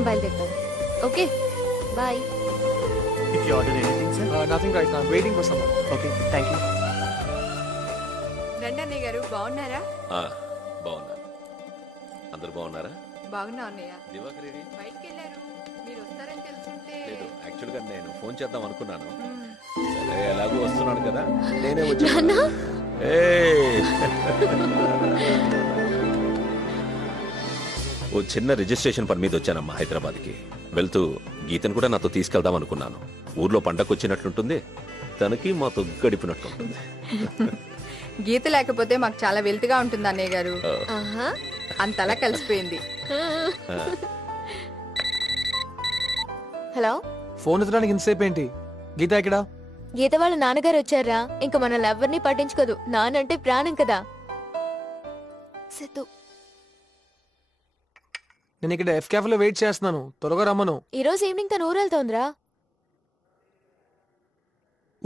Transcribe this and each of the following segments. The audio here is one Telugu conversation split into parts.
నేను బయలుదేరుతాను. Okay bye. If you order anything, sir? Nothing right now. I'm waiting for someone. Okay, thank you. రండి అన్నయ్య గారు, బాగున్నారా? బాగున్నాను. అందరు బాగున్నారా? బాగున్నా అన్నయ్య. దివాకర్ రెడీ? బయటికి వెళ్ళారు. మీరు వస్తారని తెలుసుంటే. లేదు, యాక్చువల్ గా నేను ఫోన్ చేద్దాం అనుకున్నాను. సరే ఎలాగో వస్తున్నాడు కదా, నేనే వచ్చాను. ఓ చిన్న రిజిస్ట్రేషన్ పని మీద వచ్చానమ్మా హైదరాబాద్కి. వెళ్తూ గీతను కూడా నాతో తీసుకెళ్దాం అనుకున్నాను. ఊర్లో పండగ వచ్చినట్లుంటుంది, తనకి మాతో గడిపినట్లుంటుంది. గీత లేకపోతే మాకు చాలా వెల్తిగా ఉంటుంది అన్నయ్య గారు. అంతలా కలిసిపోయింది. హలో, ఫోన్ ఎత్తడానికి ఇంతసేపు ఏంటి? గీత ఎక్కడ? గీత వాళ్ళ నాన్నగారు వచ్చారా? ఇంకా మనల్ని ఎవరిని పట్టించుకోదు. నానంటే ప్రాణం కదా. సిద్ధు, నేను ఇక్కడ ఎఫ్ క్యాఫ్ లో వెయిట్ చేస్తున్నాను, త్వరగా రమ్మను. ఈ రోజు ఈవినింగ్ తను ఊరెళ్తోందిరా.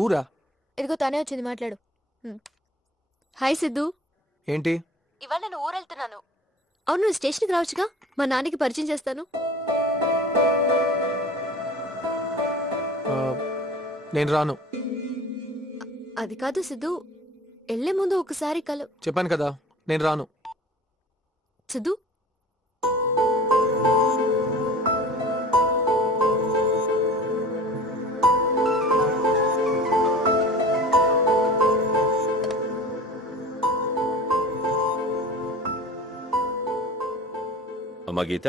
ఊరా? ఇదిగో తనే వచ్చింది, మాట్లాడు. హాయ్ సిద్ధు. ఏంటి? ఇవాళ నేను ఊరెళ్తున్నాను. అవును, నువ్వు స్టేషన్కి రావచ్చుగా, మా నాన్నకి పరిచయం చేస్తాను. నేను రాను. అది కాదు సిద్ధు, వెళ్లే ముందు ఒకసారి చెప్పాను కదా, నేను రాను. సిద్ధు, అమ్మా గీత,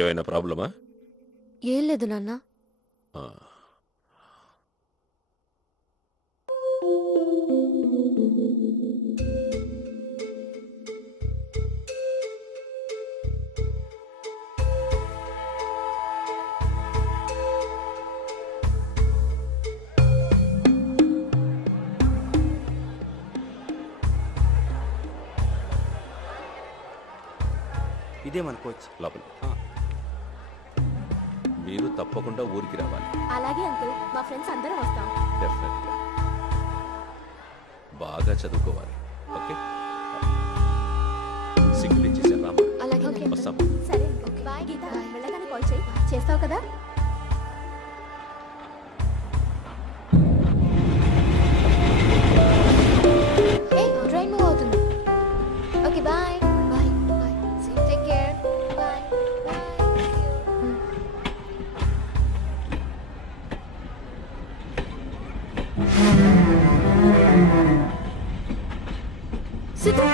ఏమైనా ప్రాబ్లమా? ఏం లేదు నాన్న. ఇదే మన కోచ్. లోపల మీరు తప్పకుండా ఊరికి రావాలి. అలాగే అంకుల్, మా ఫ్రెండ్స్ అందరం వస్తాం. డెఫినెట్గా బాగా చదువుకోవాలి. ఓకే, సిగ్గులు ఇచ్చేసాను రామా. అలాగే వస్తాము. సరే, బాయ్ గీత. వెళ్ళగానే కాల్ చేస్తావు కదా. ట్రైన్ మూవ్ అవుతుంది. Okay bye. Bye bye. Take care. Bye bye. Siddhu,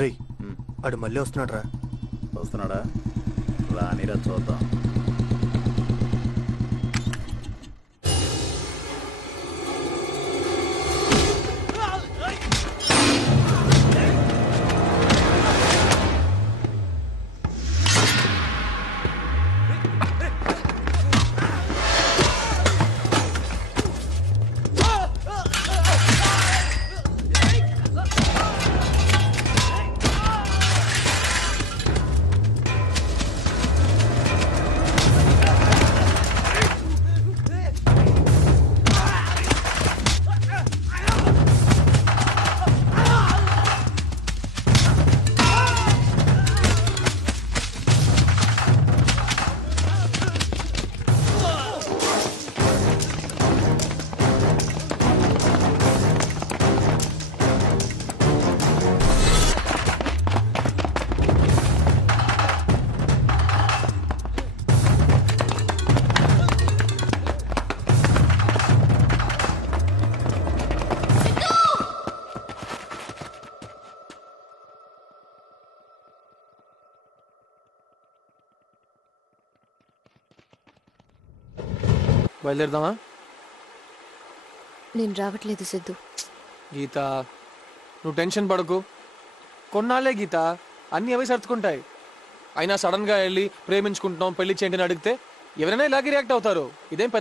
రేయ్, ఆడు మళ్ళీ వస్తున్నాడు రా. వస్తున్నాడా? రానిరా చూద్దాం. బయలుదేరదామా? నేను రావట్లేదు సిద్ధు. గీత, నువ్వు టెన్షన్ పడకు. కొన్నాళ్ళే గీత, అన్నీ అవే సర్దుకుంటాయి. అయినా సడన్ గా వెళ్ళి ప్రేమించుకుంటున్నాం పెళ్లి చేయండి అని అడిగితే ఎవరైనా ఇలాగే రియాక్ట్ అవుతారు. ఇదేం పెద్ద